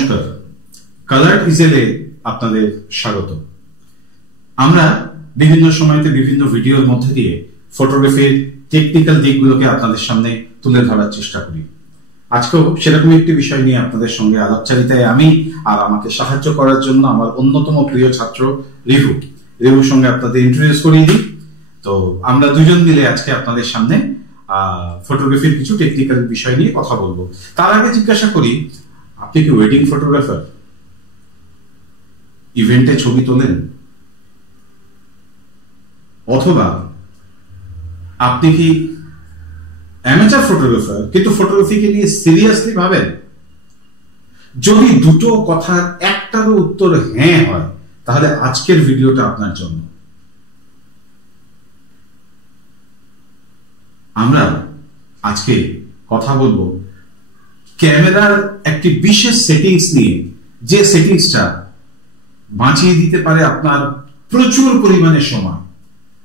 নমস্কার, কালার ইজেলে আপনাদের স্বাগত। আমরা বিভিন্ন সময়তে বিভিন্ন ভিডিওর মধ্যে দিয়ে ফটোগ্রাফির টেকনিক্যাল দিকগুলোকে আপনাদের সামনে তুলে ধরার চেষ্টা করি। আজকেও সেরকম একটি বিষয় নিয়ে আপনাদের সঙ্গে আলাপচারিতায় আমি আর আমাকে সাহায্য করার জন্য আমার অন্যতম প্রিয় ছাত্র রিভুর সঙ্গে আপনাদের ইন্ট্রোডিউস করিয়ে দিই। তো আমরা দুজন মিলে আজকে আপনাদের সামনে ফটোগ্রাফির কিছু টেকনিক্যাল বিষয় নিয়ে কথা বলবো। তার আগে জিজ্ঞাসা করি, আপনি কি ওয়েডিং ফটোগ্রাফার? ইভেন্টে ছবি তোলেন? অথবা আপনি কি অ্যামেচার ফটোগ্রাফার কিন্তু ফটোগ্রাফিকে নিয়ে সিরিয়াসলি ভাবেন? যদি দুটো কথার একটারও উত্তর হ্যাঁ হয়, তাহলে আজকের ভিডিওটা আপনার জন্য। আমরা আজকে কথা বলবো ক্যামেরার একটি বিশেষ সেটিংস নিয়ে, যে সেটিংসটা বাঁচিয়ে দিতে পারে আপনার প্রচুর পরিমাণে সময়।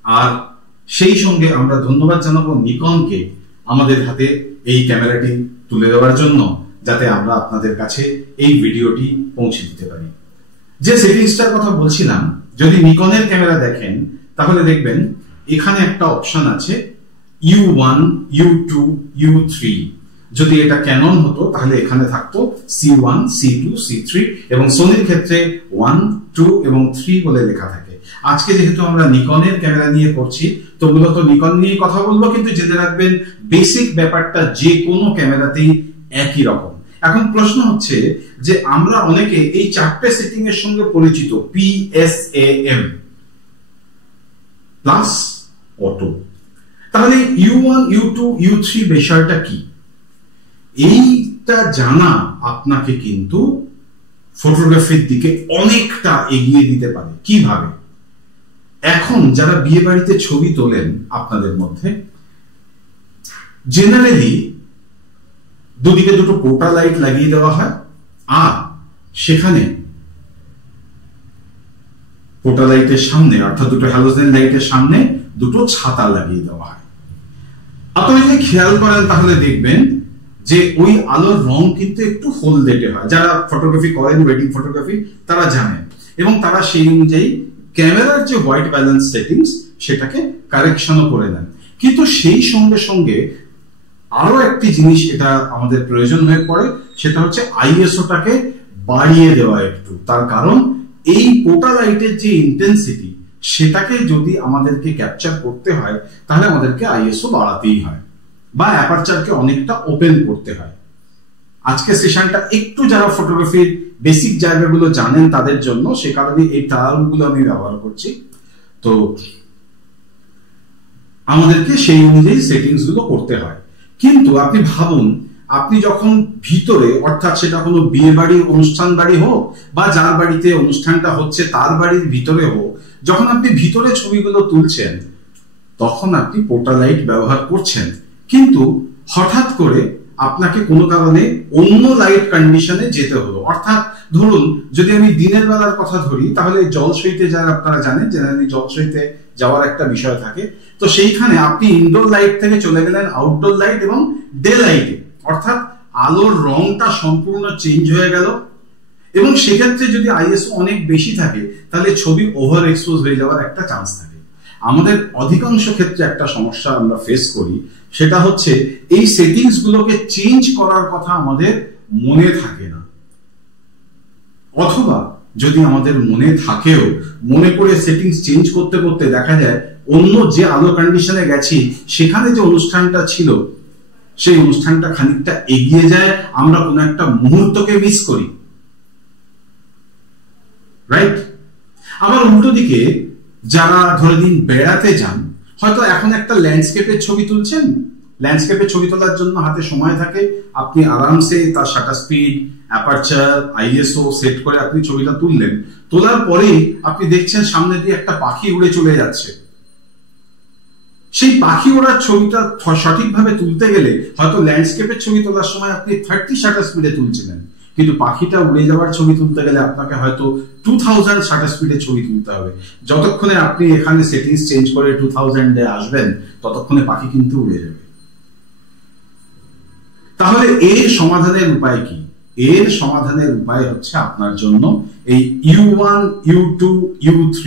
আর সেই সঙ্গে আমরা ধন্যবাদ জানাবো নিকনকে আমাদের হাতে এই ক্যামেরাটি তুলে দেওয়ার জন্য, যাতে আমরা আপনাদের কাছে এই ভিডিওটি পৌঁছে দিতে পারি। যে সেটিংসটার কথা বলছিলাম, যদি নিকনের ক্যামেরা দেখেন তাহলে দেখবেন এখানে একটা অপশন আছে U1, U2, U3। যদি এটা ক্যানন হতো তাহলে এখানে থাকতো C1, C2, C3 এবং সোনির ক্ষেত্রে 1, 2 এবং 3 বলে লেখা থাকে। আজকে যেহেতু আমরা নিকনের ক্যামেরা নিয়ে করছি, তো মূলত নিকন নিয়ে কথা বলবো, কিন্তু জেনে রাখবেন বেসিক ব্যাপারটা যে কোনো ক্যামেরাতেই একই রকম। এখন প্রশ্ন হচ্ছে যে আমরা অনেকে এই চারটে সেটিং এর সঙ্গে পরিচিত, PSAM প্লাস অটো। তাহলে U1, U2, U3 বিষয়টা কি? এইটা জানা আপনাকে কিন্তু ফটোগ্রাফির দিকে অনেকটা এগিয়ে দিতে পারে। কিভাবে? এখন যারা বিয়ে বাড়িতে ছবি তোলেন আপনাদের মধ্যে, জেনারেলি দুদিকে দুটো পোর্টা লাইট লাগিয়ে দেওয়া হয়, আর সেখানে পোর্টা লাইটের সামনে অর্থাৎ দুটো হ্যালোজেন লাইটের সামনে দুটো ছাতা লাগিয়ে দেওয়া হয়। আপনি যদি খেয়াল করেন তাহলে দেখবেন যে ওই আলোর রং কিন্তু একটু হলদেটে হয়। যারা ফটোগ্রাফি করেন, ওয়েডিং ফটোগ্রাফি, তারা জানেন এবং তারা সেই অনুযায়ী ক্যামেরার যে হোয়াইট ব্যালেন্স সেটিংস সেটাকে কারেকশনও করে নেন। কিন্তু সেই সঙ্গে সঙ্গে আরো একটি জিনিস এটা আমাদের প্রয়োজন হয়ে পড়ে, সেটা হচ্ছে আইএসওটাকে বাড়িয়ে দেওয়া একটু। তার কারণ এই পোর্টা লাইটের যে ইন্টেন্সিটি সেটাকে যদি আমাদেরকে ক্যাপচার করতে হয় তাহলে আমাদেরকে আইএসও বাড়াতেই হয় বা অ্যাপারচারকে অনেকটা ওপেন করতে হয়। আজকে সেশনটা একটু যারা ফটোগ্রাফির বেসিক জায়গাগুলো জানেন তাদের জন্য, সে কারণে এই টার্মগুলো আমি ব্যবহার করছি। তো আমাদেরকে সেই অনুযায়ী সেটিংস গুলো করতে হয়। কিন্তু আপনি ভাবুন, আপনি যখন ভিতরে, অর্থাৎ সেটা কোনো বিয়ে বাড়ি, অনুষ্ঠান বাড়ি হোক বা যার বাড়িতে অনুষ্ঠানটা হচ্ছে তার বাড়ির ভিতরে হোক, যখন আপনি ভিতরে ছবিগুলো তুলছেন তখন আপনি পোর্টা লাইট ব্যবহার করছেন, কিন্তু হঠাৎ করে আপনাকে কোনো কারণে অন্য লাইট কন্ডিশনে যেতে হলো। অর্থাৎ ধরুন, যদি আমি দিনের বেলার কথা ধরি, তাহলে জলসইতে যারা আপনারা জানেন, জেনারেলি জলসইতে যাওয়ার একটা বিষয় থাকে। তো সেইখানে আপনি ইনডোর লাইট থেকে চলে গেলেন আউটডোর লাইট এবং ডে লাইটে, অর্থাৎ আলোর রংটা সম্পূর্ণ চেঞ্জ হয়ে গেল। এবং সেক্ষেত্রে যদি আইএসও অনেক বেশি থাকে তাহলে ছবি ওভার এক্সপোজ হয়ে যাওয়ার একটা চান্স থাকে। আমাদের অধিকাংশ ক্ষেত্রে একটা সমস্যা আমরা ফেস করি, সেটা হচ্ছে এই সেটিংস গুলোকে চেঞ্জ করার কথা আমাদের মনে থাকে না, অথবা যদি আমাদের মনে থাকেও, মনে করে সেটিংস চেঞ্জ করতে করতে দেখা যায় অন্য যে আলো কন্ডিশনে গেছি সেখানে যে অনুষ্ঠানটা ছিল সেই অনুষ্ঠানটা খানিকটা এগিয়ে যায়, আমরা কোনো একটা মুহূর্তকে মিস করি, রাইট? আবার উল্টো দিকে যারা ধরে দিন বেড়াতে যান, হয়তো এখন একটা ল্যান্ডস্কেপের ছবি তুলছেন, ল্যান্ডস্কেপের ছবি তোলার জন্য হাতে সময় থাকে, আপনি আরামসে তার shutter speed, aperture, ISO set করে আপনি ছবিটা তুললেন। তোলার পরেই আপনি দেখছেন সামনে দিয়ে একটা পাখি উড়ে চলে যাচ্ছে। সেই পাখি ওড়ার ছবিটা সঠিকভাবে তুলতে গেলে হয়তো ল্যান্ডস্কেপের ছবি তোলার সময় আপনি 30 শাটার স্পিডে তুলছিলেন, কিন্তু পাখিটা উড়ে যাওয়ার ছবি তুলতে গেলে আপনাকে হয়তো 2000 শাটার স্পিডে ছবি তুলতে হবে। যতক্ষণে আপনি এখানে সেটিংস চেঞ্জ করে 2000 এ আসবেন, ততক্ষণে পাখি কিন্তু উড়ে যাবে। তাহলে এর সমাধানের উপায় কি? এর সমাধানের উপায় হচ্ছে আপনার জন্য এই U1, U2, U3,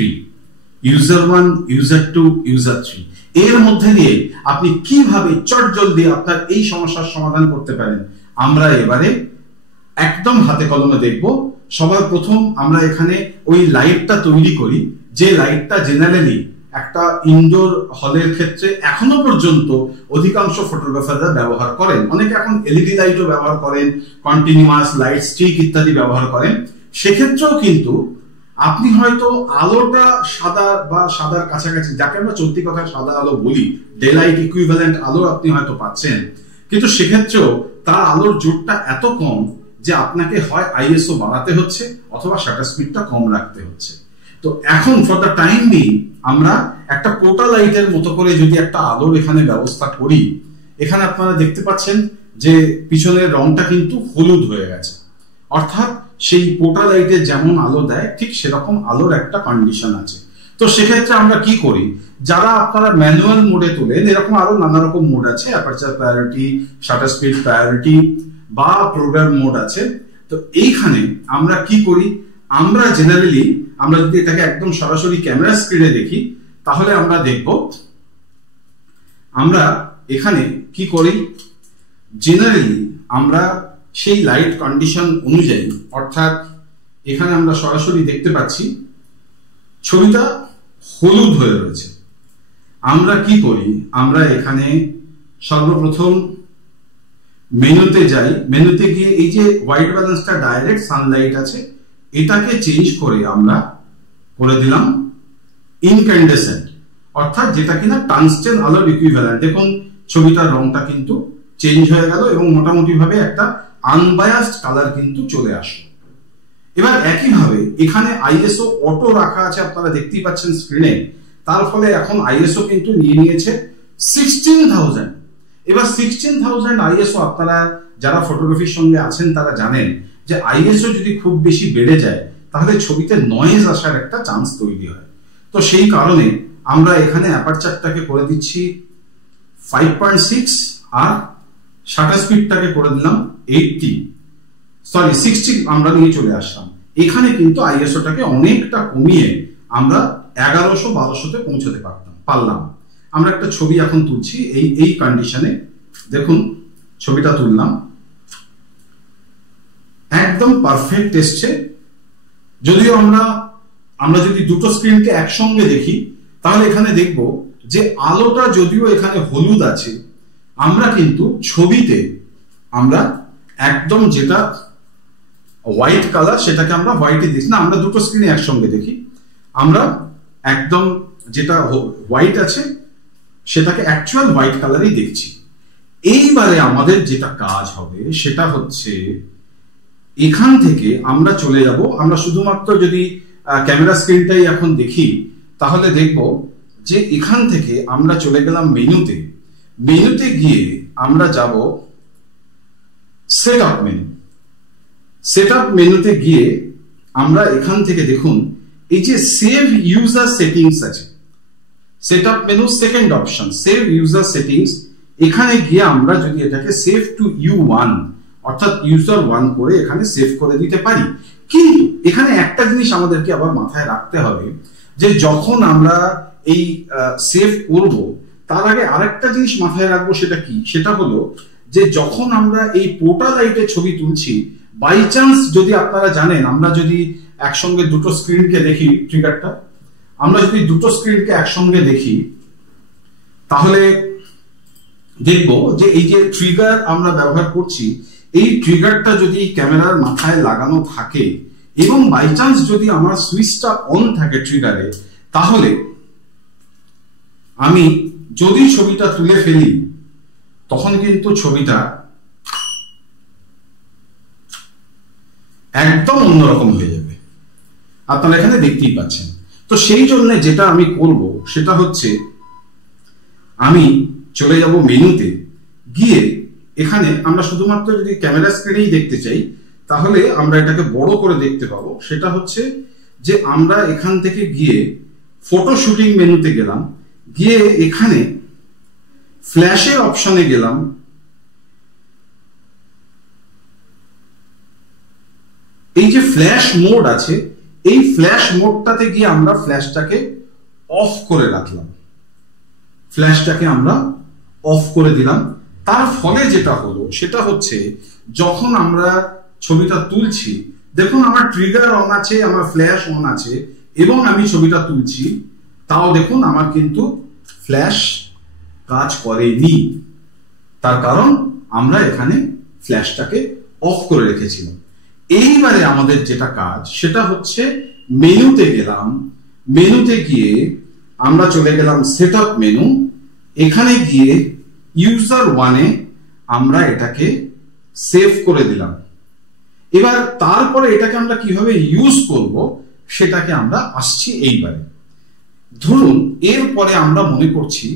user 1, user 2, user 3 এর মধ্যে দিয়ে আপনি কিভাবে চটজলদি আপনার এই সমস্যার সমাধান করতে পারেন আমরা এবারে একদম হাতে কলমে দেখব। সবার প্রথম আমরা এখানে ওই লাইটটা তৈরি করি, যে লাইটটা জেনারেলি একটা ইনডোর হলের ক্ষেত্রে এখনো পর্যন্ত অধিকাংশ ফটোগ্রাফাররা ব্যবহার করেন। অনেকে এখন এলইডি লাইটও ব্যবহার করেন, কন্টিনিউয়াস লাইট স্টিক ইত্যাদি ব্যবহার করেন। সেক্ষেত্রেও কিন্তু আপনি হয়তো আলোটা সাদা বা সাদার কাছাকাছি, যাকে আমরা চলতি কথায় সাদা আলো বলি, ডে লাইট ইকুইভ্যালেন্ট আলো আপনি হয়তো পাচ্ছেন, কিন্তু সেক্ষেত্রেও তার আলোর জোরটা এত কম যে আপনাকে হয় আইএসও বাড়াতে হচ্ছে অথবা শাটার স্পিডটা কম রাখতে হচ্ছে। তো এখন ফর দ্য টাইম বিং আমরা একটা পোর্টা লাইটের মতো করে যদি একটা আলোর এখানে ব্যবস্থা করি, এখানে আপনারা দেখতে পাচ্ছেন যে পিছনের রংটা কিন্তু হলুদ হয়ে গেছে, অর্থাৎ সেই পোর্টা লাইটে যেমন আলো দেয় ঠিক সেরকম আলোর একটা কন্ডিশন আছে। তো সেক্ষেত্রে আমরা কি করি, যারা আপনারা ম্যানুয়াল মোডে তোলেন, এরকম আরো নানা রকম মোড আছে, aperture priority, shutter speed priority বা প্রোগ্রাম মোড আছে। তো এইখানে আমরা কি করি, আমরা জেনারেলি আমরা যদি এটাকে একদম সরাসরি ক্যামেরা স্ক্রিনে দেখি তাহলে আমরা দেখব আমরা এখানে কি করি, জেনারেলি আমরা সেই লাইট কন্ডিশন অনুযায়ী, অর্থাৎ এখানে আমরা সরাসরি দেখতে পাচ্ছি ছবিটা হলুদ হয়ে রয়েছে। আমরা কি করি, আমরা এখানে সর্বপ্রথম মেনুতে যাই, মেনুতে গিয়ে এই যে হোয়াইট ব্যালেন্সটা ডাইরেক্ট সানলাইট আছে এটাকে চেঞ্জ করে আমরা করে দিলাম ইনক্যান্ডেসেন্ট, অর্থাৎ যেটা কিনা টাংস্টেন আলোর ইকুইভ্যালেন্ট। দেখুন ছবিটার রংটা কিন্তু চেঞ্জ হয়ে গেল এবং মোটামুটি ভাবে একটা আনবায়াসড কালার কিন্তু চলে আসলো। এবার একইভাবে এখানে আইএসও অটো রাখা আছে, আপনারা দেখতেই পাচ্ছেন স্ক্রিনে, তার ফলে এখন আইএসও কিন্তু নিয়ে নিয়েছে 16,000। এবার 16,000 আইএসও আপনারা যারা ফটোগ্রাফির সঙ্গে আছেন তারা জানেন যে আইএসও যদি খুব বেশি বেড়ে যায় তাহলে ছবিতে নয়েজ আসার একটা চান্স তৈরি হয়। তো সেই কারণে আমরা এখানে অ্যাপারচারটাকে করে দিচ্ছি 5.6 আর শাটার স্পিডটাকে করে দিলাম 60 আমরা নিয়ে চলে আসলাম। এখানে কিন্তু আইএসওটাকে অনেকটা কমিয়ে আমরা 1100-1200-তে পৌঁছতে পারলাম। আমরা একটা ছবি এখন তুলছি এই কন্ডিশনে, দেখুন ছবিটা তুললাম, একদম পারফেক্ট এসছে। যদিও আমরা যদি দুটো স্ক্রিনকে একসঙ্গে দেখি তাহলে এখানে দেখব যে আলোটা যদিও এখানে হলুদ আছে, আমরা কিন্তু ছবিতে আমরা একদম যেটা হোয়াইট কালার সেটাকে আমরা হোয়াইটে দিচ্ছি না, আমরা দুটো স্ক্রিনে একসঙ্গে দেখি, আমরা একদম যেটা হোয়াইট আছে সেটাকে অ্যাকচুয়াল হোয়াইট কালারই দেখছি। এইবারে আমাদের যেটা কাজ হবে সেটা হচ্ছে এখান থেকে আমরা চলে যাব, আমরা শুধুমাত্র যদি ক্যামেরা স্ক্রিনটাই এখন দেখি তাহলে দেখব যে এখান থেকে আমরা চলে গেলাম মেনুতে গিয়ে আমরা যাব সেটআপ মেনুতে গিয়ে আমরা এখান থেকে দেখুন এই যে সেভ ইউজার সেটিংস আছে, setup menu second option save user settings, এখানে গিয়ে আমরা যদি এটাকে সেভ টু U1 অর্থাৎ ইউজার 1 করে এখানে সেভ করে দিতে পারি। কিন্তু এখানে একটা জিনিস আমাদেরকে আবার মাথায় রাখতে হবে যে যখন আমরা এই সেভ করব তার আগে আরেকটা জিনিস মাথায় রাখবো, সেটা কি, সেটা হলো যে যখন আমরা এই পোর্টা লাইটে ছবি তুলছি, বাই চান্স যদি আপনারা জানেন আমরা যদি একসঙ্গে দুটো স্ক্রিনকে দেখি, ট্রিগারটা আমরা যদি দুটো স্ক্রিনকে একসঙ্গে দেখি তাহলে দেখব যে এই যে ট্রিগার আমরা ব্যবহার করছি, এই ট্রিগারটা যদি ক্যামেরার মাথায় লাগানো থাকে এবং বাই চান্স যদি আমার সুইচটা অন থাকে ট্রিগারে, তাহলে আমি যদি ছবিটা তুলে ফেলি তখন কিন্তু ছবিটা একদম অন্যরকম হয়ে যাবে, আপনারা এখানে দেখতেই পাচ্ছেন। তো সেই জন্য যেটা আমি করব সেটা হচ্ছে আমি চলে যাব মেনুতে গিয়ে, এখানে আমরা শুধুমাত্র যদি ক্যামেরা স্ক্রিনেই দেখতে চাই তাহলে আমরা এটাকে বড় করে দেখতে পাবো। সেটা হচ্ছে যে আমরা এখান থেকে গিয়ে ফটো শুটিং মেনুতে গেলাম, গিয়ে এখানে ফ্ল্যাশের অপশনে গেলাম, এই যে ফ্ল্যাশ মোড আছে, এই ফ্ল্যাশ মোডটাতে গিয়ে আমরা ফ্ল্যাশটাকে অফ করে রাখলাম, ফ্ল্যাশটাকে আমরা অফ করে দিলাম। তার ফলে যেটা হলো সেটা হচ্ছে যখন আমরা ছবিটা তুলছি, দেখুন আমার ট্রিগার অন আছে, আমার ফ্ল্যাশ অন আছে এবং আমি ছবিটা তুলছি, তাও দেখুন আমার কিন্তু ফ্ল্যাশ কাজ করেনি। তার কারণ আমরা এখানে ফ্ল্যাশটাকে অফ করে রেখেছিলাম। এইবারে আমাদের যেটা কাজ সেটা হচ্ছে মেনুতে গেলাম, মেনুতে গিয়ে আমরা চলে গেলাম সেটআপ মেনু, এখানে গিয়ে ইউজার ওয়ানে আমরা এটাকে সেভ করে দিলাম। এবার তারপরে এটাকে আমরা কিভাবে ইউজ করব সেটাকে আমরা আসছি এইবারে। ধরুন এরপরে আমরা মনে করছি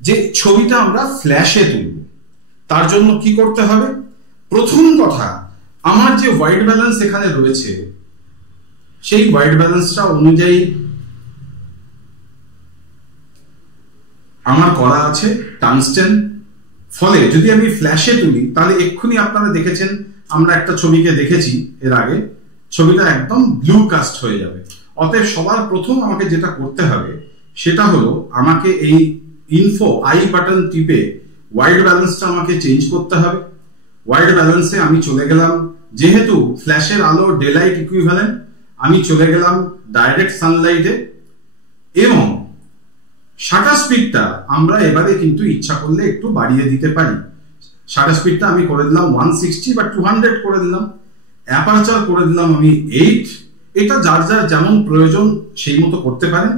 যে ছবিটা আমরা ফ্ল্যাশে তুলব, তার জন্য কি করতে হবে? প্রথম কথা, আমার যে হোয়াইট ব্যালেন্স এখানে রয়েছে সেই হোয়াইট ব্যালেন্সটা অনুযায়ী আমার করা আছে টাংস্টেন। ফলে যদি আমি ফ্ল্যাশে তুলি তাহলে এক্ষুনি আপনারা দেখেছেন, আমরা একটা ছবিকে দেখেছি এর আগে, ছবিটা একদম ব্লু কাস্ট হয়ে যাবে। অতএব সবার প্রথম আমাকে যেটা করতে হবে সেটা হলো আমাকে এই ইনফো আই বাটন টিপে হোয়াইট ব্যালেন্সটা আমাকে চেঞ্জ করতে হবে। হোয়াইট ব্যালেন্সে আমি চলে গেলাম, যেহেতু ফ্ল্যাশের আলো ডে লাইট ইকুইভ্যালেন্ট, আমি চলে গেলাম ডাইরেক্ট সানলাইটে এবং শাটার স্পিডটা আমরা এবারে কিন্তু ইচ্ছা করলে একটু বাড়িয়ে দিতে পারি। শাটার স্পিডটা আমি করে দিলাম 160 বা 200 করে দিলাম, অ্যাপারচার করে দিলাম আমি 8। এটা যার যার যেমন প্রয়োজন সেই মতো করতে পারেন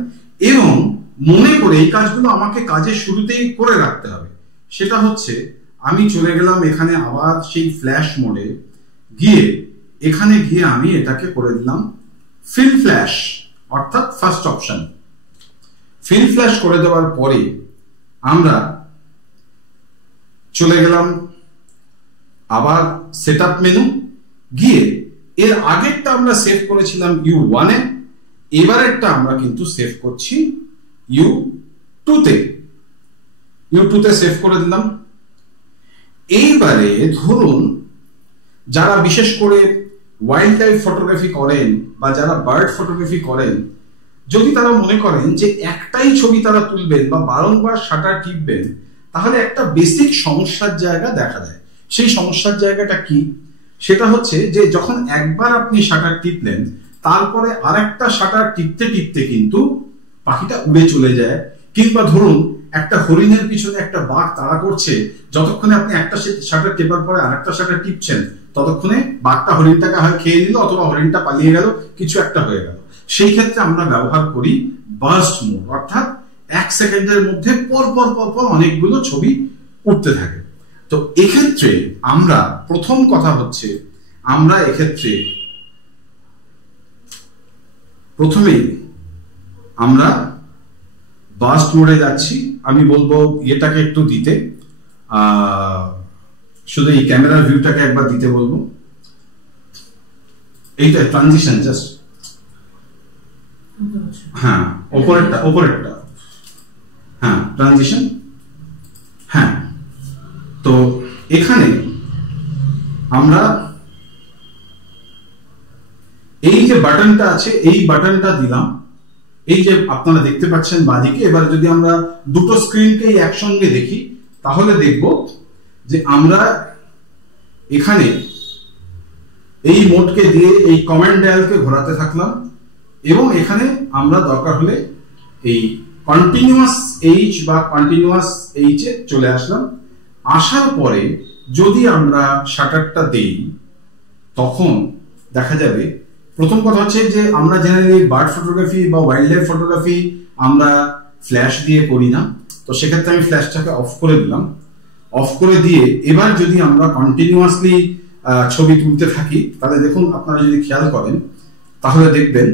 এবং মনে করে এই কাজগুলো আমাকে কাজের শুরুতেই করে রাখতে হবে। সেটা হচ্ছে আমি চলে গেলাম এখানে আবার সেই ফ্ল্যাশ মোডে গিয়ে, এখানে গিয়ে আমি এটাকে করে দিলাম ফিল ফ্ল্যাশ, অর্থাৎ ফার্স্ট অপশন। ফিল ফ্ল্যাশ করে দেওয়ার পরে আমরা চলে গেলাম আবার সেটআপ মেনু, গিয়ে এর আগেরটা আমরা সেভ করেছিলাম U1 এ, এবারেরটা আমরা কিন্তু সেভ করছি U2 তে। U2 তে সেভ করে দিলাম। এইবারে ধরুন যারা বিশেষ করে ওয়াইল্ড লাইফ ফটোগ্রাফি করেন বা যারা বার্ড ফটোগ্রাফি করেন, যদি তারা মনে করেন যে একটাই ছবি তারা তুলবেন বা বারংবার শাটার টিপবেন, তাহলে একটা বেসিক সমস্যার জায়গা দেখা দেয়। সেই সমস্যার জায়গাটা কি? সেটা হচ্ছে যে যখন একবার আপনি শাটার টিপলেন, তারপরে আরেকটা শাটার টিপতে টিপতে কিন্তু পাখিটা উড়ে চলে যায়। কিংবা ধরুন একটা হরিণের পিছনে একটা বাঘ তাড়া করছে, যতক্ষণে আপনি একটা শাটার টেপার পরে আরেকটা শাটার টিপছেন, ততক্ষণে বাঘটা হরিণটাকে হয় খেয়ে নিল অথবা হরিণটা পালিয়ে গেল, কিছু একটা হয়ে গেল। সেই ক্ষেত্রে আমরা ব্যবহার করি বার্স্ট মোড, অর্থাৎ 1 সেকেন্ডের মধ্যে পর পর পর পর অনেকগুলো ছবি উঠতে থাকে। তো এক্ষেত্রে আমরা প্রথম কথা হচ্ছে আমরা এক্ষেত্রে প্রথমেই আমরা বার্স্ট মোডে যাচ্ছি। আমি বলবো এটাকে একটু দিতে, শুধু এই ক্যামেরার ভিউটাকে একবার দিতে বলবো। এইটা ট্রানজিশন জাস্ট, হ্যাঁ ওপরেরটা হ্যাঁ ট্রানজিশন। হ্যাঁ, তো এখানে আমরা এই যে বাটনটা আছে এই বাটনটা দিলাম, এই যে আপনারা দেখতে পাচ্ছেন বাঁদিকে। এবার যদি আমরা দুটো স্ক্রিনকে একসঙ্গে দেখি তাহলে দেখব যে আমরা এখানে এই মোডকে দিয়ে এই কমান্ড ডায়ালকে ঘোরাতে থাকলাম এবং এখানে আমরা দরকার হলে এই কন্টিনিউয়াস এইচ বা কন্টিনিউয়াস এইচে চলে আসলাম। আসার পরে যদি আমরা শাটারটা দেই তখন দেখা যাবে, প্রথম কথা হচ্ছে যে আমরা জেনারেলি বার্ড ফটোগ্রাফি বা ওয়াইল্ড লাইফ ফটোগ্রাফি আমরা ফ্ল্যাশ দিয়ে করি না, তো সেক্ষেত্রে আমি ফ্ল্যাশটাকে অফ করে দিলাম। অফ করে দিয়ে এবার যদি আমরা কন্টিনিউয়াসলি ছবি তুলতে থাকি তাহলে দেখুন, আপনারা যদি খেয়াল করেন তাহলে দেখবেন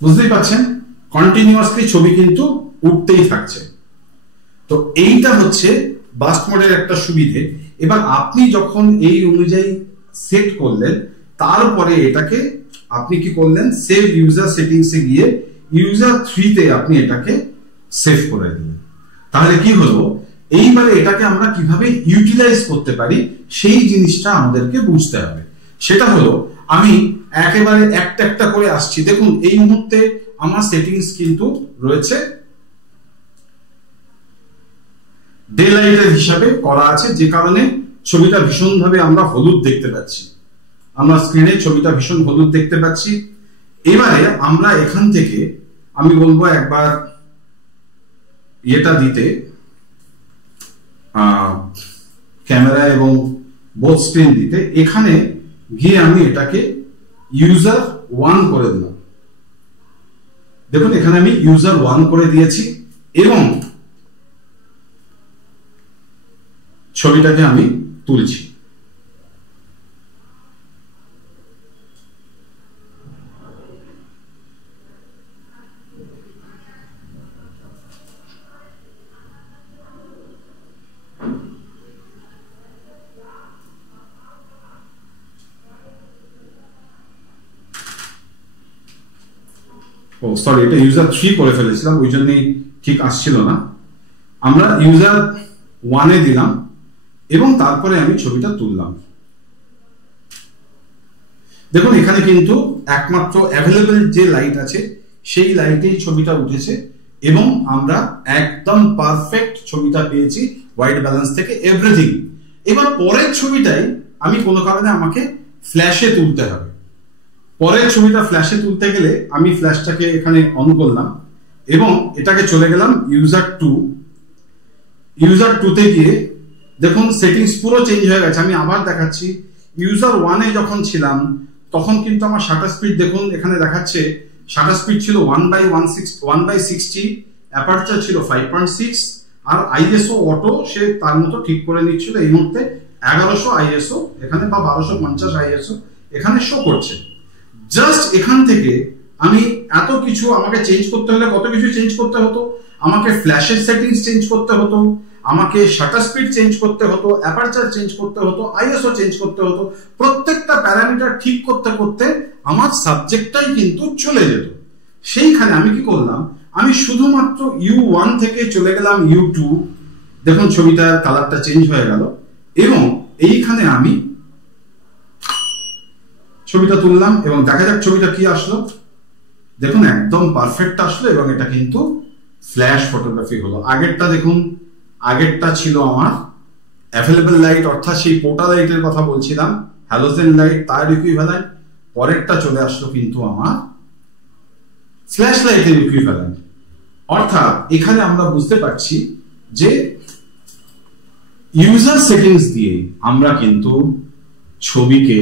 বুঝতেই পাচ্ছেন কন্টিনিউয়াসলি ছবি কিন্তু উঠতেই থাকছে। তো এইটা হচ্ছে বার্স্ট মোডের একটা সুবিধে। এবার আপনি যখন এই অনুযায়ী সেট করলেন, তারপরে এটাকে আপনি কি করলেন, সেভ ইউজার সেটিংসে গিয়ে ইউজার 3 তে আপনি এটাকে সেভ করে দিলেন। তাহলে কি হলো, এইবারে এটাকে আমরা কিভাবে ইউটিলাইজ করতে পারি সেই জিনিসটা আমাদেরকে বুঝতে হবে। সেটা হলো, আমি একেবারে একটা একটা করে আসছি। দেখুন এই মুহূর্তে আমার সেটিংস কিন্তু রয়েছে ডে লাইটের হিসাবে করা আছে, যে কারণে ছবিটা ভীষণভাবে আমরা হলুদ দেখতে পাচ্ছি। আমরা স্ক্রিনে ছবিটা ভীষণ হলুদ দেখতে পাচ্ছি। এবারে আমরা এখান থেকে আমি বলবো একবার এটা দিতে, ক্যামেরা এবং বোথ স্ক্রিন দিতে, এখানে গিয়ে আমি এটাকে ইউজার 1 করে দিলাম। দেখুন এখানে আমি ইউজার 1 করে দিয়েছি এবং ছবিটাকে আমি তুলছি। ও সরি, এটা ইউজার 3 করে ফেলেছিলাম, ওই জন্যই ঠিক আসছিল না। আমরা ইউজার 1 এ দিলাম এবং তারপরে আমি ছবিটা তুললাম। দেখুন এখানে কিন্তু একমাত্র অ্যাভেলেবল যে লাইট আছে সেই লাইটেই ছবিটা উঠেছে এবং আমরা একদম পারফেক্ট ছবিটা পেয়েছি, হোয়াইট ব্যালেন্স থেকে এভরিথিং। এবার পরের ছবিটাই আমি কোনো কারণে আমাকে ফ্ল্যাশে তুলতে হবে। পরের ছবিটা ফ্ল্যাশে তুলতে গেলে আমি ফ্ল্যাশটাকে এখানে অন করলাম এবং এটাকে চলে গেলাম ইউজার 2। ইউজার 2 তে গিয়ে দেখুন সেটিংস পুরো চেঞ্জ হয়ে গেছে। আমি আবার দেখাচ্ছি, ইউজার 1 এ যখন ছিলাম তখন কিন্তু আমার শাটার স্পিড দেখুন এখানে দেখাচ্ছে, শাটার স্পিড ছিল 1/60, অ্যাপারচার ছিল 5.6 আর আইএসও অটো সে তার মতো ঠিক করে নিচ্ছিল। এই মুহূর্তে 1100 আইএসও এখানে বা 1250 আইএসও এখানে শো করছে। জাস্ট এখান থেকে আমি এত কিছু আমাকে চেঞ্জ করতে হলে কত কিছু চেঞ্জ করতে হতো, আমাকে ফ্ল্যাশের সেটিংস চেঞ্জ করতে হতো, আমাকে শাটার স্পিড চেঞ্জ করতে হতো, অ্যাপারচার চেঞ্জ করতে হতো, আইএসও চেঞ্জ করতে হতো। প্রত্যেকটা প্যারামিটার ঠিক করতে করতে আমার সাবজেক্টটাই কিন্তু চলে যেত। সেইখানে আমি কি করলাম, আমি শুধুমাত্র U1 থেকে চলে গেলাম U2। দেখুন ছবিটার কালারটা চেঞ্জ হয়ে গেল এবং এইখানে আমি ছবিটা তুললাম এবং দেখা যাক ছবিটা কি আসলো। দেখুন একদম পারফেক্ট আসলো এবং এটা কিন্তু ফ্ল্যাশ ফটোগ্রাফি হলো। আগেরটা দেখুন, আগেরটা ছিল আমার অ্যাভেলেবল লাইট, অর্থাৎ সেই পোর্টা লাইটের কথা বলছিলাম, হ্যালোজেন লাইট তার ইকুইভ্যালেন্ট। পরেরটা চলে আসলো কিন্তু আমার ফ্ল্যাশ লাইটের ইকুইভ্যালেন্ট। অর্থাৎ এখানে আমরা বুঝতে পারছি যে ইউজার সেটিংস দিয়ে আমরা কিন্তু ছবিকে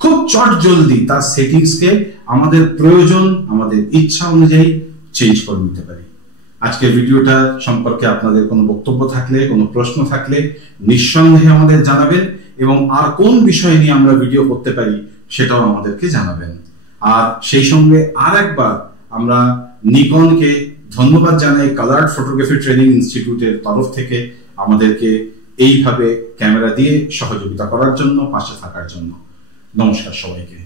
খুব চট জলদি তার সেটিংসকে আমাদের প্রয়োজন, আমাদের ইচ্ছা অনুযায়ী চেঞ্জ করে নিতে পারি। আজকের ভিডিওটা সম্পর্কে আপনাদের কোনো বক্তব্য থাকলে, কোনো প্রশ্ন থাকলে নিঃসন্দেহে আমাদের জানাবেন এবং আর কোন বিষয় নিয়ে আমরা ভিডিও করতে পারি সেটাও আমাদেরকে জানাবেন। আর সেই সঙ্গে আর একবার আমরা নিকনকে ধন্যবাদ জানাই, কালার্ড ফটোগ্রাফি ট্রেনিং ইনস্টিটিউটের তরফ থেকে আমাদেরকে এইভাবে ক্যামেরা দিয়ে সহযোগিতা করার জন্য, পাশে থাকার জন্য। নমস্কার সবাইকে।